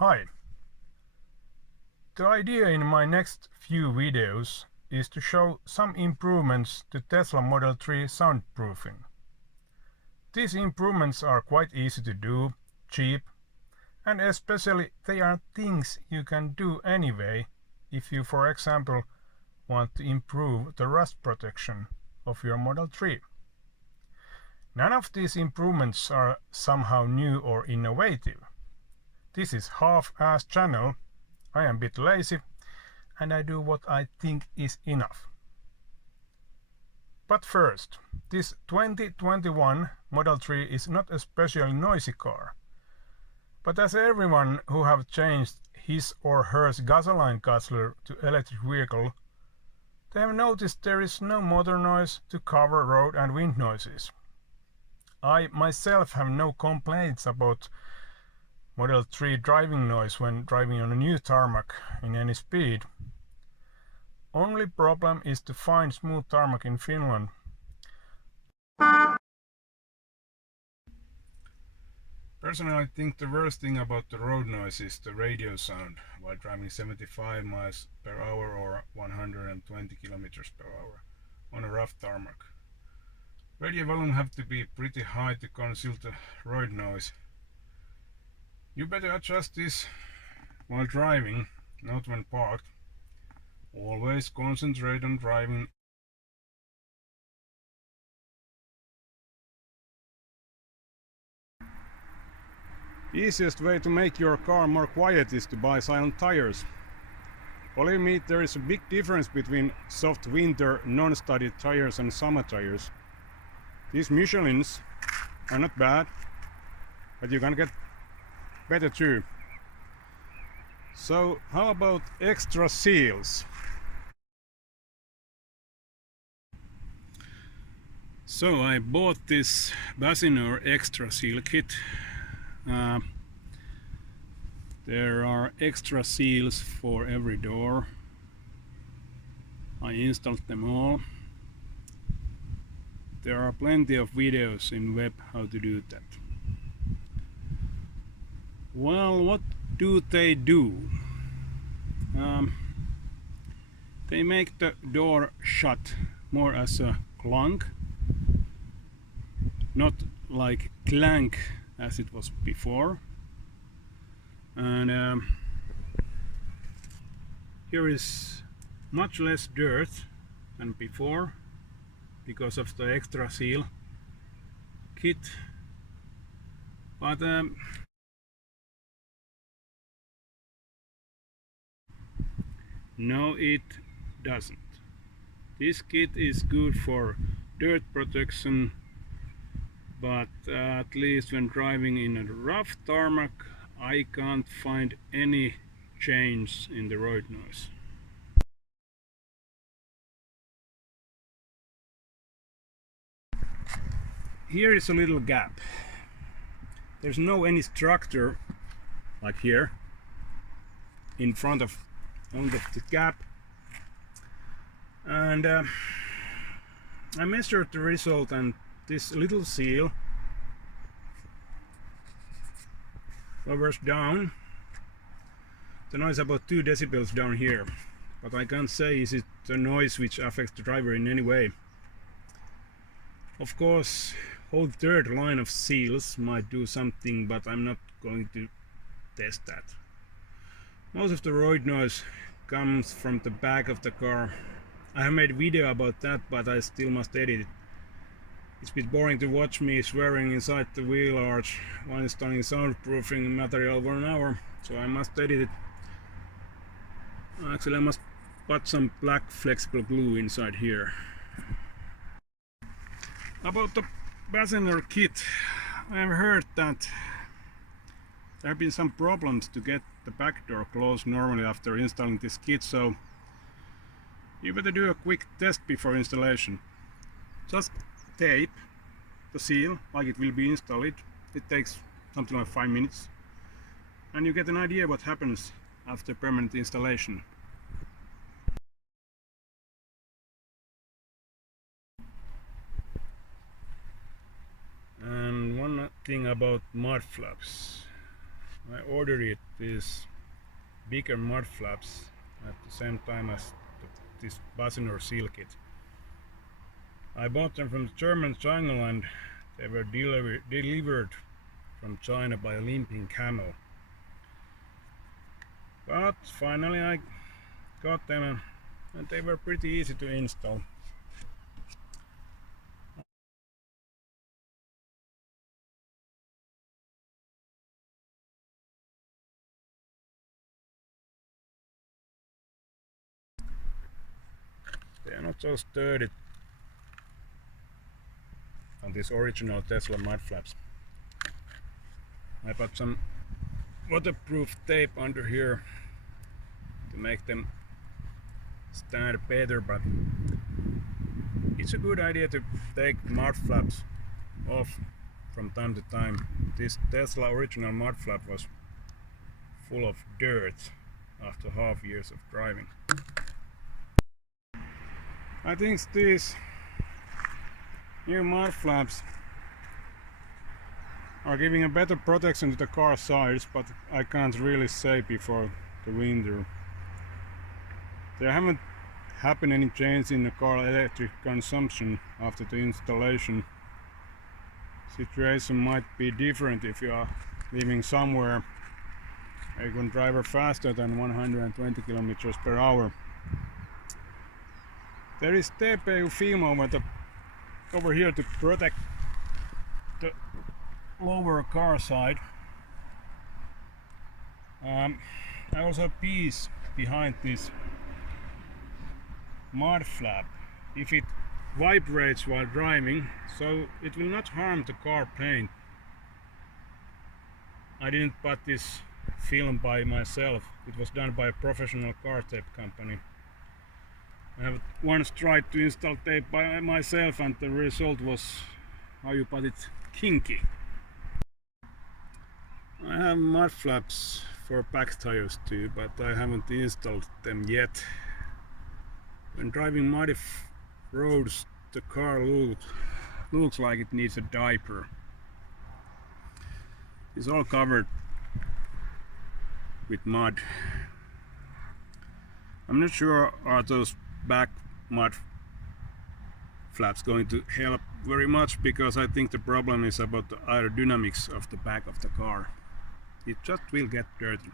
Hi! The idea in my next few videos is to show some improvements to Tesla Model 3 soundproofing. These improvements are quite easy to do, cheap, and especially they are things you can do anyway if you, for example, want to improve the rust protection of your Model 3. None of these improvements are somehow new or innovative. This is half-assed channel. I am a bit lazy and I do what I think is enough. But first, this 2021 Model 3 is not a especially noisy car. But as everyone who have changed his or her gasoline guzzler to electric vehicle, they have noticed there is no motor noise to cover road and wind noises. I myself have no complaints about Model 3 driving noise when driving on a new tarmac in any speed. Only problem is to find smooth tarmac in Finland. Personally, I think the worst thing about the road noise is the radio sound while driving 75 miles per hour or 120 kilometers per hour on a rough tarmac. Radio volume have to be pretty high to conceal the road noise. You better adjust this while driving, not when parked. Always concentrate on driving. Easiest way to make your car more quiet is to buy silent tires. Believe me, there is a big difference between soft winter non-studded tires and summer tires. These Michelins are not bad, but you can get better too. So how about extra seals? So I bought this Basinor extra seal kit. There are extra seals for every door. I installed them all. There are plenty of videos in web how to do that. Well, what do? They make the door shut more as a clunk, not like clank as it was before. And here is much less dirt than before because of the extra seal kit, but no, it doesn't. This kit is good for dirt protection, but at least when driving in a rough tarmac I can't find any change in the road noise. Here is a little gap. There's no any structure like here in front of the gap, and I measured the result, and this little seal lowers down the noise about 2 decibels down here, but I can't say is it the noise which affects the driver in any way. Of course, whole third line of seals might do something, but I'm not going to test that. Most of the road noise comes from the back of the car. I have made a video about that, but I still must edit it. It's a bit boring to watch me swearing inside the wheel arch while installing soundproofing material for an hour, so I must edit it. Actually, I must put some black flexible glue inside here. About the Basinor kit, I have heard that there have been some problems to get the back door closed normally after installing this kit, so you better do a quick test before installation. Just tape the seal like it will be installed. It takes something like 5 minutes, and you get an idea what happens after permanent installation. And one thing about mud flaps. I ordered these bigger mud flaps at the same time as this Basinor seal kit. I bought them from the German China and they were delivered from China by a limping camel. But finally I got them and they were pretty easy to install. They are not so sturdy on these original Tesla mud flaps. I put some waterproof tape under here to make them stand better, but it's a good idea to take mud flaps off from time to time. This Tesla original mud flap was full of dirt after half years of driving. I think these new mud flaps are giving a better protection to the car sides, but I can't really say before the winter. There haven't happened any change in the car electric consumption after the installation. Situation might be different if you are living somewhere you can drive faster than 120 kilometers per hour. There is TPU film over here to protect the lower car side. I also have a piece behind this mud flap. If it vibrates while driving, so it will not harm the car paint. I didn't put this film by myself. It was done by a professional car tape company. I have once tried to install tape by myself and the result was, how you put it, kinky. I have mud flaps for back tires too, but I haven't installed them yet. When driving muddy roads, the car looks like it needs a diaper. It's all covered with mud. I'm not sure are those back mud flaps going to help very much, because I think the problem is about the aerodynamics of the back of the car. It just will get dirty.